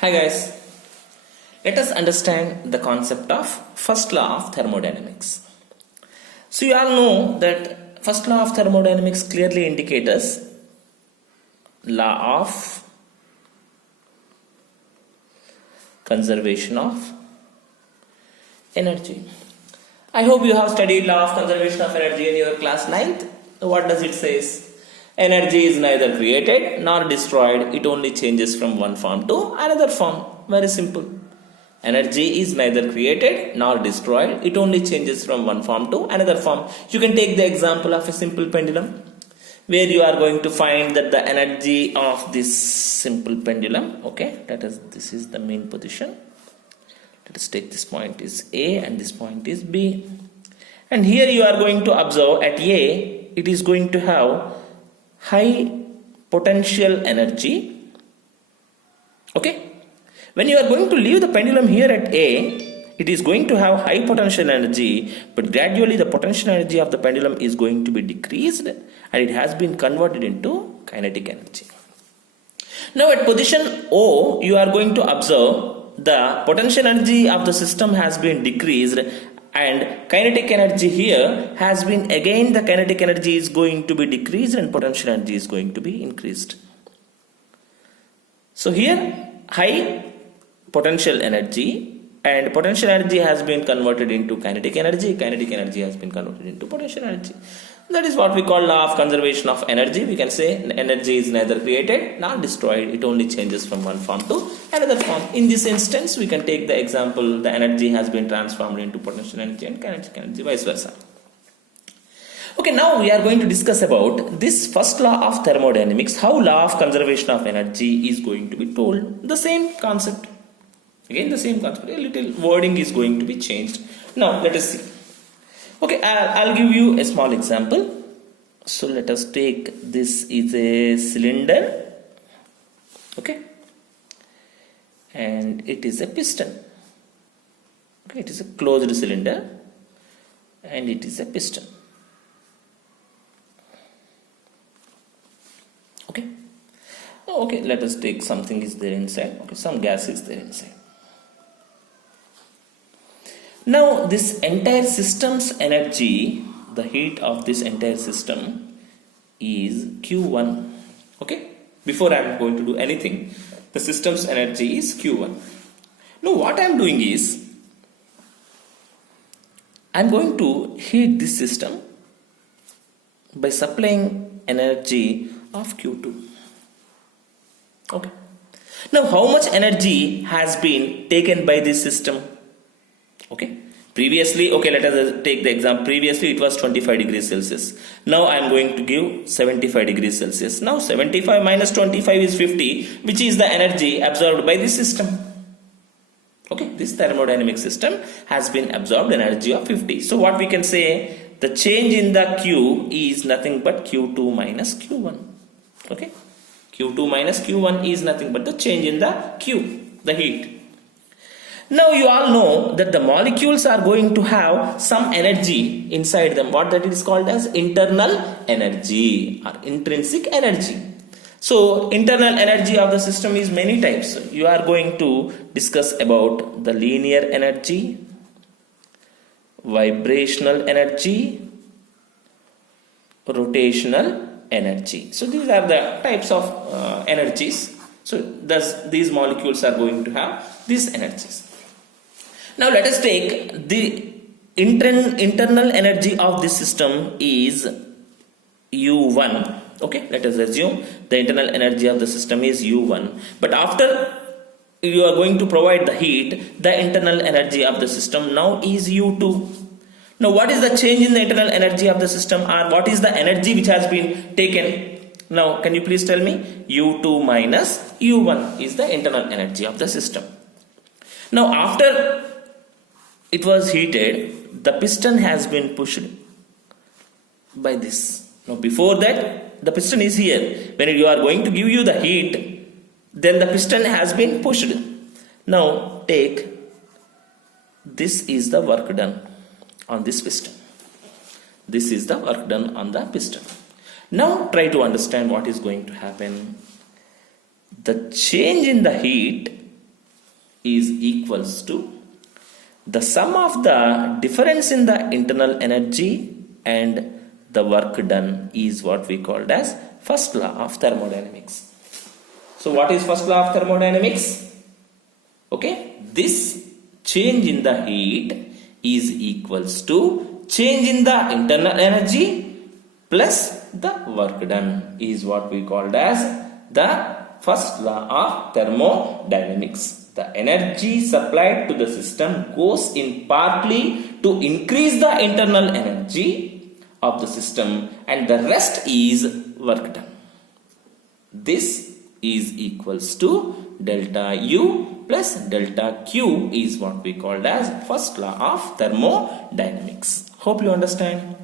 Hi guys, let us understand the concept of first law of thermodynamics. So you all know that first law of thermodynamics clearly indicates us law of conservation of energy. I hope you have studied law of conservation of energy in your class 9th. What does it say? Energy is neither created nor destroyed, it only changes from one form to another form. Very simple. Energy is neither created nor destroyed, it only changes from one form to another form. You can take the example of a simple pendulum, where you are going to find that the energy of this simple pendulum, okay, this is the main position. Let us take this point is A and this point is B. And here you are going to observe at A, it is going to have high potential energy. Okay, when you are going to leave the pendulum here at A, it is going to have high potential energy, but gradually the potential energy of the pendulum is going to be decreased and it has been converted into kinetic energy. Now at position O, you are going to observe the potential energy of the system has been decreased and kinetic energy here has been, again the kinetic energy is going to be decreased and potential energy is going to be increased. So here high potential energy and potential energy has been converted into kinetic energy has been converted into potential energy. That is what we call law of conservation of energy. We can say energy is neither created nor destroyed, it only changes from one form to another form. In this instance, we can take the example the energy has been transformed into potential energy and kinetic energy, vice versa. Okay, now we are going to discuss about this first law of thermodynamics, how law of conservation of energy is going to be told. The same concept. Again the same concept, a little wording is going to be changed. Now let us see. Okay, I'll give you a small example. So let us take this is a cylinder, okay, and it is a piston. Okay, it is a closed cylinder and it is a piston. Okay, let us take something is there inside. Okay, some gas is there inside. Now this entire system's energy, the heat of this entire system is Q1. Okay, before I am going to do anything, the system's energy is Q1. Now what I am doing is, I am going to heat this system by supplying energy of Q2. Okay. Now how much energy has been taken by this system? Okay, previously, okay, let us take the example. Previously it was 25 degrees Celsius. Now I am going to give 75 degrees Celsius. Now 75 minus 25 is 50, which is the energy absorbed by this system. Okay, this thermodynamic system has been absorbed energy of 50. So what we can say, the change in the Q is nothing but Q2 minus Q1. Okay, Q2 minus Q1 is nothing but the change in the Q, the heat. Now you all know that the molecules are going to have some energy inside them. What that is called as internal energy or intrinsic energy. So internal energy of the system is many types. You are going to discuss about the linear energy, vibrational energy, rotational energy. So these are the types of energies. So thus these molecules are going to have these energies. Now let us take the internal energy of this system is U1. Okay, let us assume the internal energy of the system is U1. But after you are going to provide the heat, the internal energy of the system now is U2. Now what is the change in the internal energy of the system, or what is the energy which has been taken? Now can you please tell me? U2 minus U1 is the internal energy of the system. Now after it was heated, the piston has been pushed by this. Now before that, the piston is here. When you are going to give you the heat, then the piston has been pushed. Now take, this is the work done on this piston. This is the work done on the piston. Now try to understand what is going to happen. The change in the heat is equals to the sum of the difference in the internal energy and the work done is what we called as first law of thermodynamics. So what is first law of thermodynamics? Okay, this change in the heat is equals to change in the internal energy plus the work done is what we called as the first law of thermodynamics. The energy supplied to the system goes in partly to increase the internal energy of the system and the rest is work done. This is equals to delta U plus delta Q is what we called as first law of thermodynamics. Hope you understand.